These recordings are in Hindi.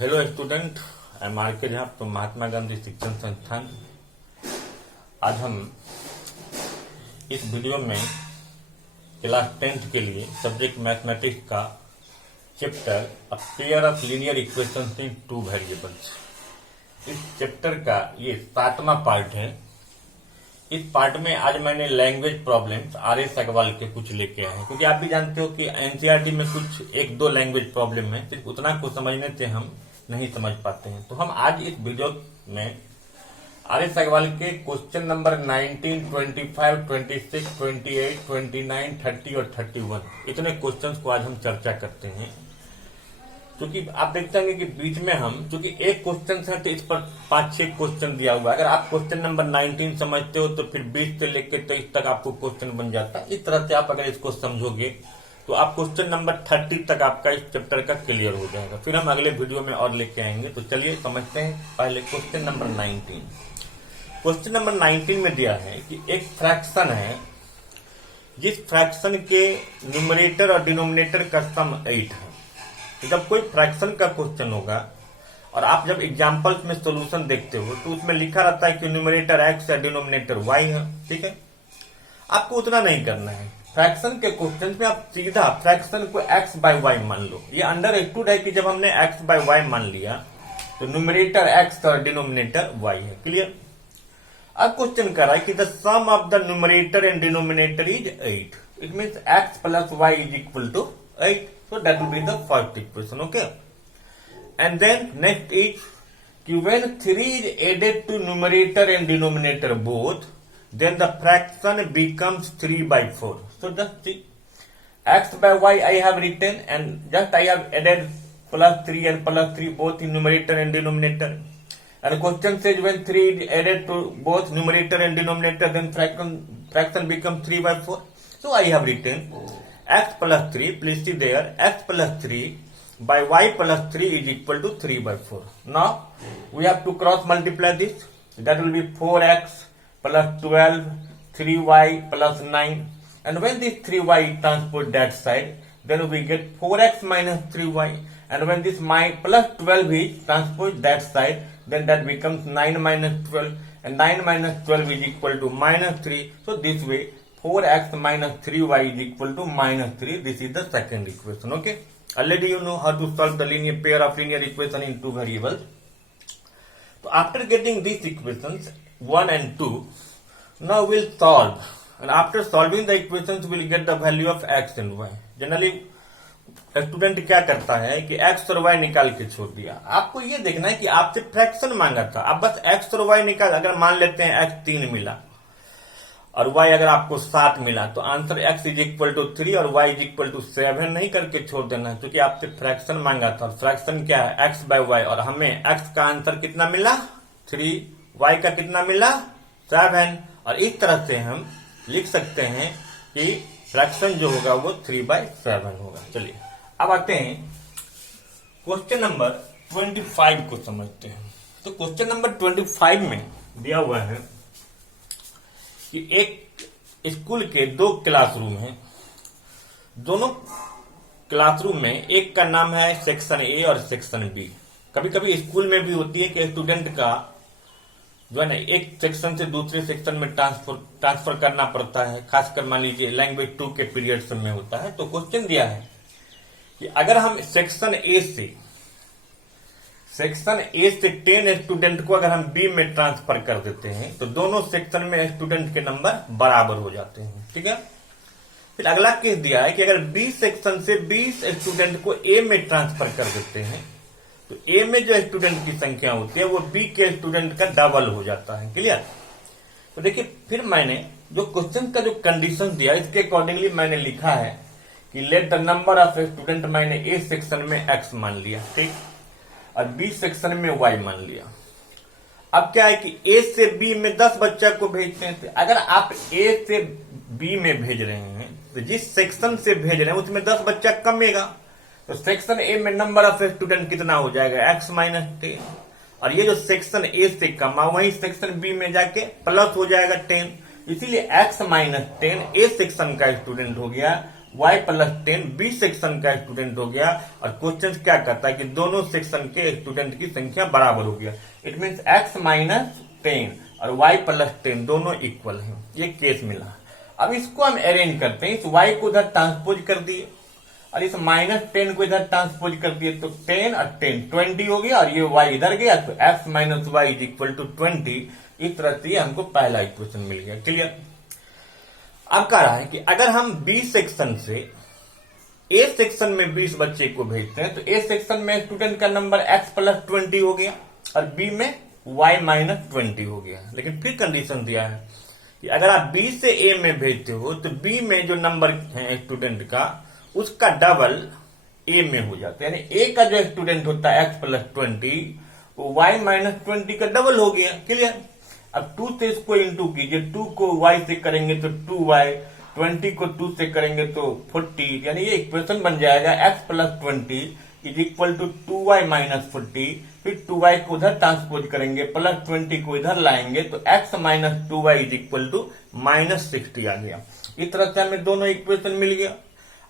Hello student, I am R K Jha तो महात्मा गांधी शिक्षण संस्थान। आज हम इस वीडियो में क्लास 10th के लिए सब्जेक्ट मैथमेटिक्स का chapter a pair of linear equations in two variables, इस चैप्टर का ये 7वां पार्ट है। इस पार्ट में आज मैंने लैंग्वेज प्रॉब्लम्स आर.एस. अग्रवाल के कुछ लेके आए हैं, क्योंकि आप भी जानते हो कि एनसीईआरटी में कुछ एक दो लैंग्वेज प्रॉब्लम है, सिर्फ उतना को समझने से हम नहीं समझ पाते हैं। तो हम आज इस वीडियो में आर.एस. अग्रवाल के क्वेश्चन नंबर 19, 25, 26, 28, 29, 30 और 31 इतने क्वेश्चंस को आज हम चर्चा करते हैं। क्योंकि आप देखते हैं कि बीच में हम, क्योंकि एक क्वेश्चन है तो इस पर 5-6 क्वेश्चन दिया हुआ है। अगर आप क्वेश्चन नंबर 19 समझते हो तो फिर 20 से लेकर 23 तक आपको क्वेश्चन बन जाता है। इस तरह से आप अगर इसको समझोगे तो आप क्वेश्चन नंबर 30 तक आपका इस चैप्टर का क्लियर हो जाएगा। फिर हम अगले वीडियो में और लेके आएंगे। तो चलिए समझते हैं पहले क्वेश्चन नंबर 19। क्वेश्चन नंबर 19 में दिया है कि एक फ्रैक्शन है जिस फ्रैक्शन के न्यूमरेटर और डिनोमिनेटर का सम 8 है। तो जब कोई फ्रैक्शन का क्वेश्चन होगा और आप जब एग्जांपल्स में सॉल्यूशन देखते हो तो उसमें लिखा रहता है कि न्यूमरेटर x या डिनोमिनेटर y है, ठीक है। आपको उतना नहीं करना है। फ्रैक्शन के क्वेश्चन में आप सीधा फ्रैक्शन को x बाय y मान लो। ये अंडरस्टूड है कि जब हमने x बाय y मान लिया तो न्यूमरेटर x और डिनोमिनेटर y है। क्लियर। अब क्वेश्चन कर रहा है कि the sum of the numerator and denominator is 8। It means x plus y is equal to 8. So that will be the first equation, okay? And then next is when 3 is added to numerator and denominator both, then the fraction becomes 3 by 4. So just see, x by y I have written and just I have added plus 3 and plus 3 both in numerator and denominator. And the question says when 3 is added to both numerator and denominator, then fraction becomes 3 by 4. So I have written x plus 3, please see there, x plus 3 by y plus 3 is equal to 3 by 4. Now, we have to cross multiply this. That will be 4x plus 12, 3y plus 9. And when this 3y transpose that side, then we get 4x minus 3y. And when this plus 12 is transpose that side, then that becomes 9 minus 12. And 9 minus 12 is equal to minus 3. So this way, 4x minus 3y is equal to minus 3. This is the second equation. Okay. Already you know how to solve the linear pair of linear equation in two variables. So after getting these equations 1 and 2, now we'll solve. And after solving the equations, we'll get the value of x and y. Generally, student क्या करता है कि x और y निकाल के छोड़ दिया। आपको ये देखना है कि आपसे फ्रैक्शन मांगा था, आप बस x और y निकाल। अगर मान लेते हैं x 3 मिला और y अगर आपको 7 मिला तो answer x is equal to 3 और y इज इक्वल टू 7 नहीं करके छोड़ देना, क्योंकि आपसे फ्रैक्शन मांगा था। फ्रैक्शन क्या है? x बाय y, और हमें x का आंसर कितना मिला? 3, y का कितना मिला? 7। और इस तरह से हम लिख सकते हैं कि फ्रैक्शन जो होगा वो 3 by 7 होगा। चलिए अब आते हैं क्वेश्चन नंबर 25 को समझते हैं। तो क्वेश्चन नंबर 25 में दिया हुआ है कि एक स्कूल के 2 क्लासरूम हैं। दोनों क्लासरूम में एक का नाम है सेक्शन ए और सेक्शन बी। कभी कभी स्कूल में भी होती है कि स्टूडेंट का जो है ना एक सेक्शन से दूसरे सेक्शन में ट्रांसफर करना पड़ता है, खासकर मान लीजिए लैंग्वेज 2 के पीरियड में होता है। तो क्वेश्चन दिया है कि अगर हम सेक्शन ए से 10 स्टूडेंट को अगर हम बी में ट्रांसफर कर देते हैं तो दोनों सेक्शन में स्टूडेंट के नंबर बराबर हो जाते हैं, ठीक है। फिर अगला केस दिया है कि अगर बी सेक्शन से 20 स्टूडेंट को ए में ट्रांसफर कर देते हैं तो ए में जो स्टूडेंट की संख्या होती है वो बी के स्टूडेंट का डबल हो जाता है। क्लियर। तो देखिए, फिर मैंने जो क्वेश्चन का जो कंडीशन दिया इसके अकॉर्डिंगली मैंने लिखा है कि let the number of student, मैंने ए सेक्शन में एक्स मान लिया, ठीक, और बी सेक्शन में y मान लिया। अब क्या है कि a से b में 10 बच्चा को भेजते हैं। अगर आप a से b में भेज रहे हैं तो जिस सेक्शन से भेज रहे हैं उसमें 10 बच्चा कमेगा, तो सेक्शन a में नंबर ऑफ स्टूडेंट कितना हो जाएगा? x minus 10। और ये जो सेक्शन a से कमा वही सेक्शन b में जाके प्लस हो जाएगा 10। इसीलिए x माइनस 10 ए सेक्शन का स्टूडेंट हो गया y प्लस 10 बी सेक्शन का स्टूडेंट हो गया। और क्वेश्चन क्या कहता है कि दोनों सेक्शन के स्टूडेंट की संख्या बराबर हो गया। इट मीन्स x माइनस 10 और y प्लस 10 दोनों इक्वल हैं, ये केस मिला। अब इसको हम अरेंज करते हैं, इस y को उधर ट्रांसपोज कर दिए और इस माइनस 10 को इधर ट्रांसपोज कर दिए, तो 10 और 10 20 हो गया और ये y इधर गया, तो x minus y is equal to 20। इस तरह से हमको पहला इक्वेशन मिल गया। क्लियर। अब कह रहा है कि अगर हम बी सेक्शन से ए सेक्शन में 20 बच्चे को भेजते हैं तो ए सेक्शन में स्टूडेंट का नंबर x प्लस 20 हो गया और बी में y माइनस 20 हो गया। लेकिन फिर कंडीशन दिया है कि अगर आप बी से ए में भेजते हो तो बी में जो नंबर है स्टूडेंट का उसका डबल ए में हो जाता है, यानी ए का जो स्टूडेंट होता है x प्लस 20 वो y माइनस 20 का डबल हो गया। क्लियर। अब 2 से इसको इंटू कीजिए, 2 को y से करेंगे तो 2y, 20 को 2 से करेंगे तो 40, यानी ये इक्वेशन बन जाएगा x plus 20 is equal to 2y minus 40। फिर 2y को उधर ट्रांसपोज करेंगे, प्लस 20 को इधर लाएंगे तो x minus 2y is equal to minus 60 आ गया। इस तरह से हमें दोनों इक्वेशन मिल गया।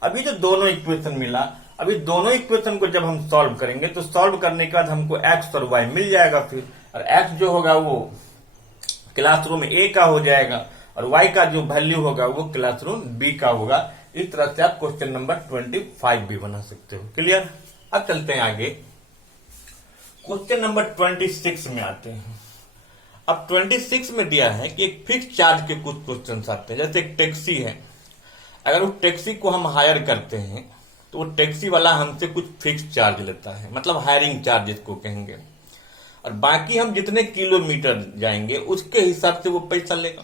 अभी जो दोनों इक्वेशन मिला, अभी दोनों इक्वेशन को जब हम सॉल्व करेंगे तो सॉल्व करने के बाद हमको x और y मिल जाएगा फिर, और x जो होगा वो क्लासरूम ए का हो जाएगा और y का जो वैल्यू होगा वो क्लासरूम बी का होगा। इस तरह से आप क्वेश्चन नंबर 25 भी बना सकते हो। क्लियर। अब चलते हैं आगे, क्वेश्चन नंबर 26 में आते हैं। अब 26 में दिया है कि एक फिक्स चार्ज के कुछ क्वेश्चन आते हैं। जैसे एक टैक्सी है, अगर उस टैक्सी को हम हायर करते हैं तो वो टैक्सी वाला हमसे कुछ फिक्स चार्ज लेता है, मतलब हायरिंग चार्ज इसको कहेंगे, और बाकी हम जितने किलोमीटर जाएंगे उसके हिसाब से वो पैसा लेगा।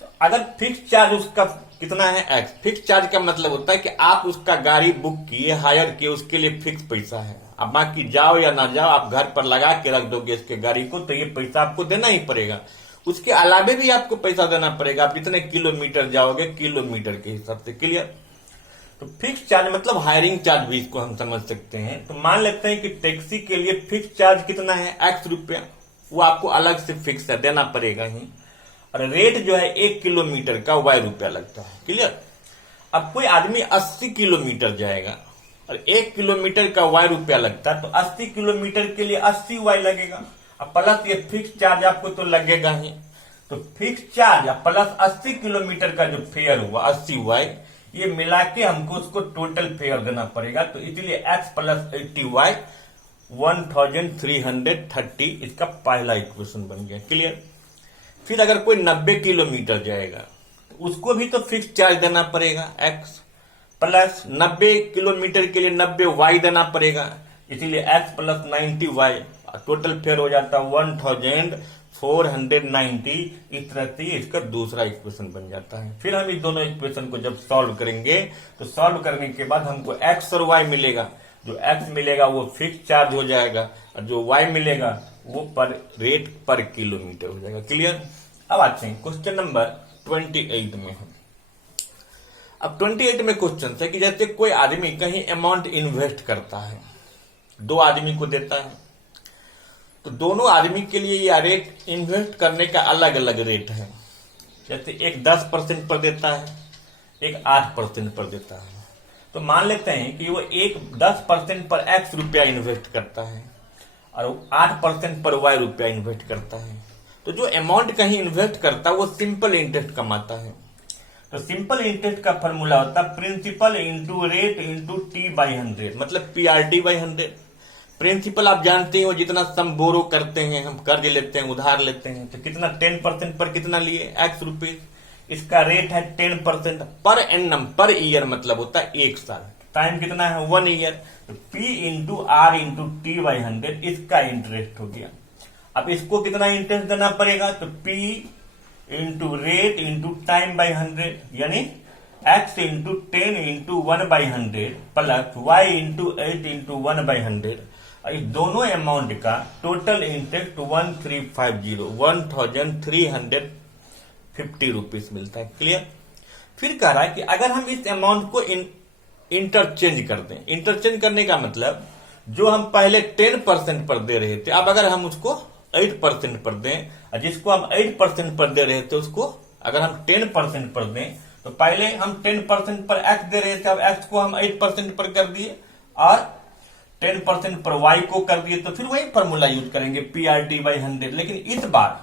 तो अगर फिक्स चार्ज उसका कितना है x, फिक्स चार्ज का मतलब होता है कि आप उसका गाड़ी बुक किए, हायर किए, उसके लिए फिक्स पैसा है। अब बाकी जाओ या ना जाओ, आप घर पर लगा के रख दोगे इसके गाड़ी को तो ये पैसा आपको देना ही पड़ेगा। उसके अलावे भी आपको पैसा देना पड़ेगा, आप जितने किलोमीटर जाओगे किलोमीटर के हिसाब से। क्लियर। तो फिक्स चार्ज मतलब हायरिंग चार्ज भी इसको हम समझ सकते हैं। तो मान लेते हैं कि टैक्सी के लिए फिक्स चार्ज कितना है x रुपया, वो आपको अलग से फिक्स है, देना पड़ेगा ही। और रेट जो है 1 किलोमीटर का y रुपया लगता है। क्लियर। अब कोई आदमी 80 किलोमीटर जाएगा और 1 किलोमीटर का y रुपया लगता है, तो 80 किलोमीटर के लिए 80 y लगेगा। अब प्लस ये फिक्स चार्ज आपको तो लगेगा ही, तो फिक्स चार्ज प्लस 80 किलोमीटर का जो फेयर हुआ 80 y, ये मिला के हमको उसको टोटल फेयर देना पड़ेगा। तो इसलिए x प्लस 80y 1330, इसका पहला इक्वेशन बन गया। क्लियर। फिर अगर कोई 90 किलोमीटर जाएगा तो उसको भी तो फिक्स चार्ज देना पड़ेगा, x प्लस 90 किलोमीटर के लिए 90y देना पड़ेगा, इसीलिए x plus 90y, total fair हो जाता है 1490। इस तरह से इसका दूसरा इक्वेशन बन जाता है। फिर हम इस दोनों इक्वेशन को जब सॉल्व करेंगे तो सॉल्व करने के बाद हमको x और y मिलेगा। जो x मिलेगा वो फिक्स चार्ज हो जाएगा और जो y मिलेगा वो पर रेट पर किलोमीटर हो जाएगा। क्लियर। अब आते हैं क्वेश्चन नंबर 28 में हम। अब 28 में क्वेश्चन है कि जैसे कोई आदमी कहीं अमाउंट इन्वेस्ट करता है, 2 आदमी को देता है, तो दोनों आदमी के लिए यह रेट इन्वेस्ट करने का अलग अलग रेट है। जैसे एक 10% पर देता है, एक 8% पर देता है। तो मान लेते हैं कि वो एक 10% पर x रुपया इन्वेस्ट करता है और 8% पर y रुपया इन्वेस्ट करता है। तो जो अमाउंट कहीं इन्वेस्ट करता है वो सिंपल इंटरेस्ट कमाता है। तो सिंपल इंटरेस्ट का फॉर्मूला होता है principal into rate into t/100, मतलब PRT/100। प्रिंसिपल आप जानते हो, जितना सम बोरो करते हैं, हम कर्ज लेते हैं, उधार लेते हैं, तो कितना 10% पर कितना लिए x रुपीज। इसका रेट है 10% पर एनम, पर ईयर मतलब होता है 1 साल। टाइम कितना है 1 ईयर। तो P into R into t/100 इसका इंटरेस्ट हो गया। अब इसको कितना इंटरेस्ट देना पड़ेगा, तो P इंटू रेट इंटू टाइम/100, यानी x into 10 into 1/100 plus y into 8 into 1/100। इस दोनों अमाउंट का टोटल इंटरेस्ट 1350 रुपीज मिलता है। क्लियर। फिर कह रहा है कि अगर हम इस अमाउंट को इंटरचेंज कर दें, इंटरचेंज करने का मतलब जो हम पहले 10% पर दे रहे थे, अब अगर हम उसको 8% पर दें, जिसको हम 8% पर दे रहे थे उसको अगर हम 10% पर दें, तो पहले हम 10% पर एक्स दे रहे थे, अब एक्स को हम 8% पर कर दिए और 10% पर वाई को कर दिए, तो फिर वही फॉर्मूला यूज करेंगे PRT/100। लेकिन इस बार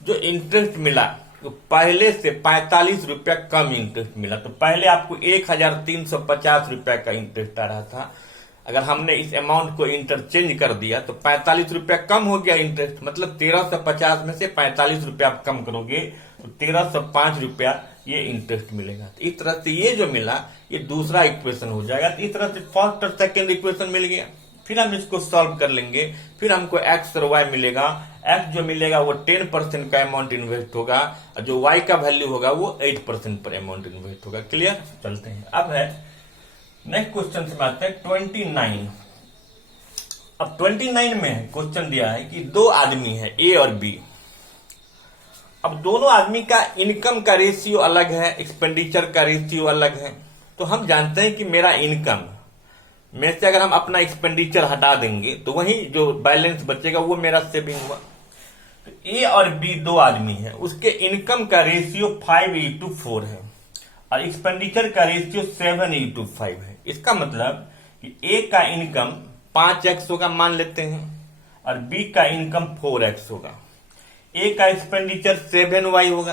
जो इंटरेस्ट मिला तो पहले से 45 रुपया कम इंटरेस्ट मिला। तो पहले आपको 1350 रुपया का इंटरेस्ट आ रहा था, अगर हमने इस अमाउंट को इंटरचेंज कर दिया तो 45 रुपया कम हो गया इंटरेस्ट, मतलब 1350 में से 45 रुपया आप कम करोगे तो 1305 रुपया ये इंटरेस्ट मिलेगा। तो इस तरह से ये जो मिला ये दूसरा इक्वेशन हो जाएगा। तो इस तरह से फर्स्ट और सेकेंड इक्वेशन मिल गया। फिर हम इसको सॉल्व कर लेंगे, फिर हमको एक्स और वाई मिलेगा। एक्स जो मिलेगा वो 10% का अमाउंट इन्वेस्ट होगा और जो वाई का वैल्यू होगा वो 8% पर अमाउंट इन्वेस्ट होगा। क्लियर? चलते हैं। अब है नेक्स्ट क्वेश्चन से आते हैं 29। अब 29 में क्वेश्चन दिया है कि दो आदमी है ए और बी। अब दोनों आदमी का इनकम का रेशियो अलग है, एक्सपेंडिचर का रेशियो अलग है। तो हम जानते हैं कि मेरा इनकम में से अगर हम अपना एक्सपेंडिचर हटा देंगे तो वही जो बैलेंस बचेगा वो मेरा सेविंग हुआ। तो ए और बी दो आदमी है, उसके इनकम का रेशियो 5:4 है और एक्सपेंडिचर का रेशियो 7:5 है। इसका मतलब कि ए का इनकम 5x होगा मान लेते हैं और बी का इनकम 4x होगा। ए का एक्सपेंडिचर 7y होगा,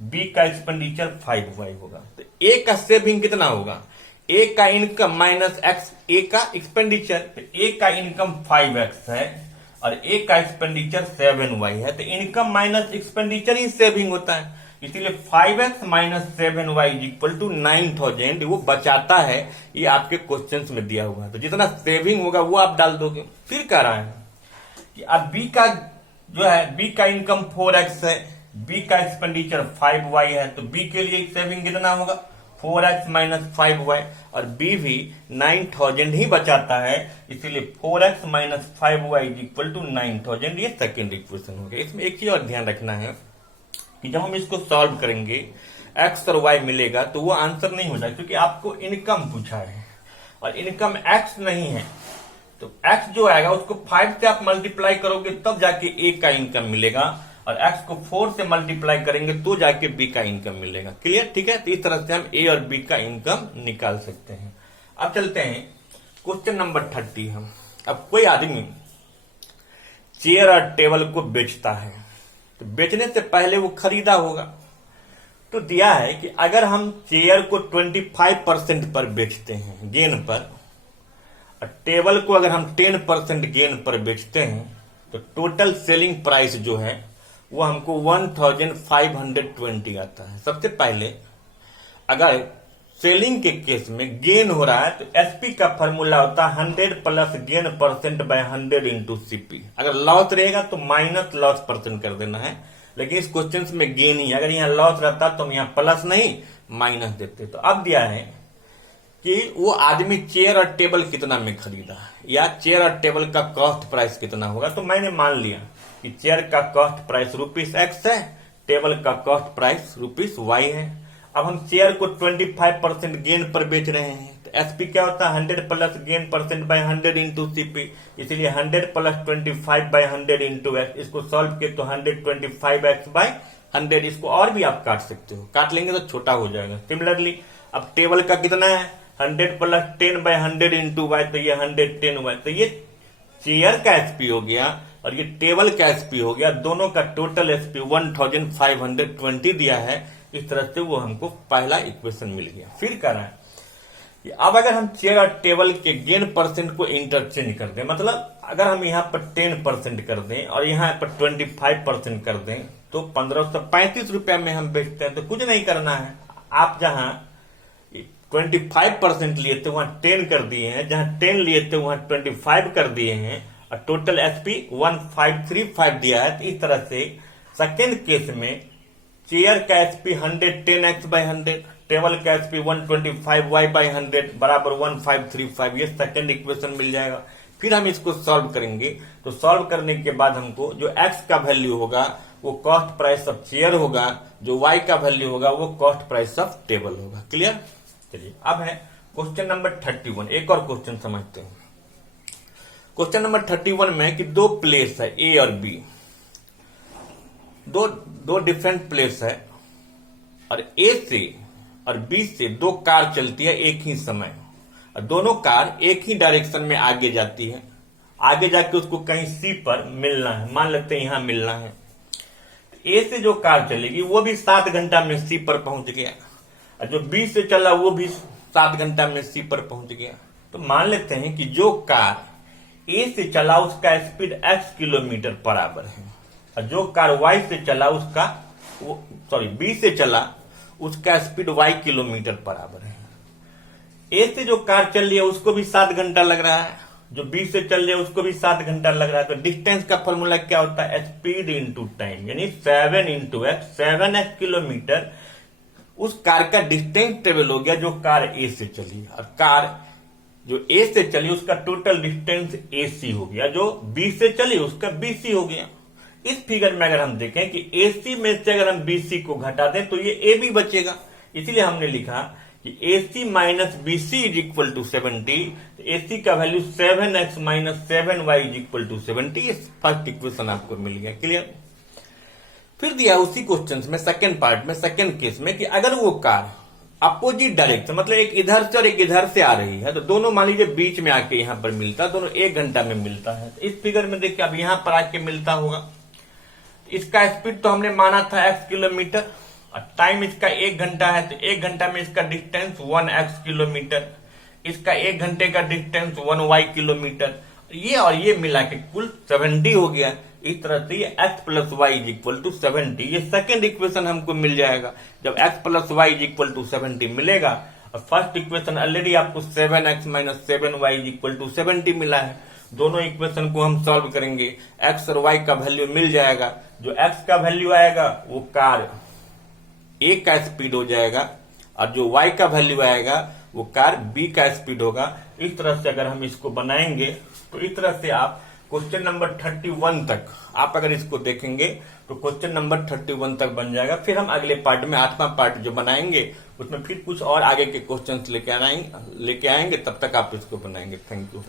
बी का एक्सपेंडिचर 5y होगा। तो ए का सेविंग कितना होगा? ए का इनकम माइनस एक्स ए का एक्सपेंडिचर। तो ए का इनकम 5x है और ए का एक्सपेंडिचर 7y है। तो इनकम माइनस एक्सपेंडिचर ही सेविंग होता है, इसीलिए 5x minus 7y equal to 9000 वो बचाता है। ये आपके क्वेश्चंस में दिया हुआ है। तो जितना सेविंग होगा वो आप डाल दोगे। फिर कह रहा है कि अब बी का जो है, बी का इनकम 4x है, बी का एक्सपेंडिचर 5y है। तो बी के लिए सेविंग कितना होगा? 4x माइनस 5y और बी भी 9000 ही बचाता है, इसीलिए 4x minus 5y equal to 9000। ये सेकेंड इक्वेशन हो गया। इसमें एक चीज और ध्यान रखना है कि जब हम इसको सॉल्व करेंगे x और y मिलेगा तो वो आंसर नहीं हो जाएगा, क्योंकि आपको इनकम पूछा है और इनकम x नहीं है। तो x जो आएगा उसको 5 से आप मल्टीप्लाई करोगे तब जाके a का इनकम मिलेगा और x को 4 से मल्टीप्लाई करेंगे तो जाके b का इनकम मिलेगा। क्लियर? ठीक है। तो इस तरह से हम a और b का इनकम निकाल सकते हैं। अब चलते हैं क्वेश्चन नंबर 30। हम अब कोई आदमी चेयर और टेबल को बेचता है, तो बेचने से पहले वो खरीदा होगा। तो दिया है कि अगर हम चेयर को 25% पर बेचते हैं गेन पर और टेबल को अगर हम 10% गेन पर बेचते हैं तो टोटल सेलिंग प्राइस जो है वो हमको 1520 आता है। सबसे पहले अगर सेलिंग के केस में गेन हो रहा है तो एसपी का फॉर्मूला होता है 100 plus gain percent by 100 into CP. अगर लॉस रहेगा तो माइनस लॉस परसेंट कर देना है, लेकिन इस क्वेश्चन में गेन ही, अगर यहाँ लॉस रहता तो हम यहाँ प्लस नहीं माइनस देते। तो अब दिया है कि वो आदमी चेयर और टेबल कितना में खरीदा या चेयर और टेबल का कॉस्ट प्राइस कितना होगा। तो मैंने मान लिया कि चेयर का कॉस्ट प्राइस ₹X है, टेबल का कॉस्ट प्राइस ₹Y है। अब हम चेयर को 25% गेन पर बेच रहे हैं, तो एसपी क्या होता है 100 plus gain percent by 100 into CP, इसलिए 100 प्लस 25 बाय 100 इंटू एक्स। इसको सॉल्व किए तो 125x बाय 100। इसको और भी आप काट सकते हो, काट लेंगे तो छोटा हो जाएगा। सिमिलरली अब टेबल का कितना है 100 प्लस 10 बाय 100 इंटू वाई, तो ये 110y। तो ये चेयर का एसपी हो गया और ये टेबल का एसपी हो गया। दोनों का टोटल एसपी 1520 दिया है। इस तरह से वो हमको पहला इक्वेशन मिल गया। फिर कह रहा है कि अब अगर हम चेयर और टेबल के गेन परसेंट को इंटरचेंज कर दें, मतलब अगर हम यहाँ पर 10% कर दें और यहाँ पर 25% कर दें तो 1535 रुपया में हम बेचते हैं। तो कुछ नहीं करना है, आप जहां 25% लिए थे वहां 10 कर दिए हैं, जहां 10 लिए थे वहां 25 कर दिए हैं और टोटल एसपी 1535 दिया है। तो इस तरह से सेकेंड केस में चेयर का एसपी 110x बाय 100, टेबल का एसपी 125y बाय 100 बराबर 1535। ये सेकेंड इक्वेशन मिल जाएगा। फिर हम इसको सॉल्व करेंगे, तो सॉल्व करने के बाद हमको जो x का वैल्यू होगा वो कॉस्ट प्राइस ऑफ चेयर होगा, जो y का वैल्यू होगा वो कॉस्ट प्राइस ऑफ टेबल होगा। क्लियर? चलिए अब है क्वेश्चन नंबर 31। एक और क्वेश्चन समझते हैं। क्वेश्चन नंबर 31 में कि दो प्लेस है ए और बी, दो डिफरेंट प्लेस है और ए से और बीच से दो कार चलती है एक ही समय, और दोनों कार एक ही डायरेक्शन में आगे जाती है। आगे जाके उसको कहीं सी पर मिलना है, मान लेते हैं यहां मिलना है। ए से जो कार चलेगी वो भी 7 घंटा में सी पर पहुंच गया, और जो बी से चला वो भी 7 घंटा में सी पर पहुंच गया। तो मान लेते हैं कि जो कार ए से चला उसका स्पीड x किलोमीटर बराबर है, और जो कार y से चला उसका बी से चला उसका स्पीड y किलोमीटर बराबर है। ए से जो कार चल रही है उसको भी 7 घंटा लग रहा है, जो बी से चल रही है उसको भी 7 घंटा लग रहा है। तो डिस्टेंस का फॉर्मूला क्या होता है? स्पीड इंटू टाइम, यानी 7 इंटू एक्स, 7x किलोमीटर उस कार का डिस्टेंस ट्रेवल हो गया जो कार ए से चली, और कार जो ए से चली उसका टोटल डिस्टेंस AC हो गया, जो बी से चली उसका BC हो गया। इस फिगर में अगर हम देखें कि AC में से अगर हम BC को घटा दें तो ये AB बचेगा, इसीलिए हमने लिखा कि AC minus BC is equal to 70। AC का value 7x minus 7y is equal to 70। First equation आपको मिल गया। क्लियर? फिर दिया उसी क्वेश्चन में सेकंड पार्ट में, सेकंड केस में, कि अगर वो कार अपोजिट डायरेक्शन, मतलब एक इधर से और एक इधर से आ रही है, तो दोनों मान लीजिए बीच में आके यहां पर मिलता है, दोनों 1 घंटा में मिलता है। इस फिगर में देखिए अब यहां पर आके मिलता होगा। इसका स्पीड तो हमने माना था x किलोमीटर, और टाइम इसका 1 घंटा है, तो 1 घंटा में इसका डिस्टेंस 1x किलोमीटर, इसका 1 घंटे का डिस्टेंस 1y किलोमीटर, ये और ये मिला के कुल 70 हो गया। इस तरह से ये x plus y is equal to 70, ये सेकेंड इक्वेशन हमको मिल जाएगा। जब x plus y is equal to 70 मिलेगा, और फर्स्ट इक्वेशन ऑलरेडी आपको 7x minus 7y is equal to 70 मिला है, दोनों इक्वेशन को हम सॉल्व करेंगे, x और y का वैल्यू मिल जाएगा। जो x का वैल्यू आएगा वो कार A का स्पीड हो जाएगा, और जो y का वैल्यू आएगा वो कार B का स्पीड होगा। इस तरह से अगर हम इसको बनाएंगे तो इस तरह से आप क्वेश्चन नंबर 31 तक आप अगर इसको देखेंगे तो क्वेश्चन नंबर 31 तक बन जाएगा। फिर हम अगले पार्ट में 8वां पार्ट जो बनाएंगे उसमें फिर कुछ और आगे के क्वेश्चंस लेके आएंगे, तब तक आप इसको बनाएंगे। Thank you.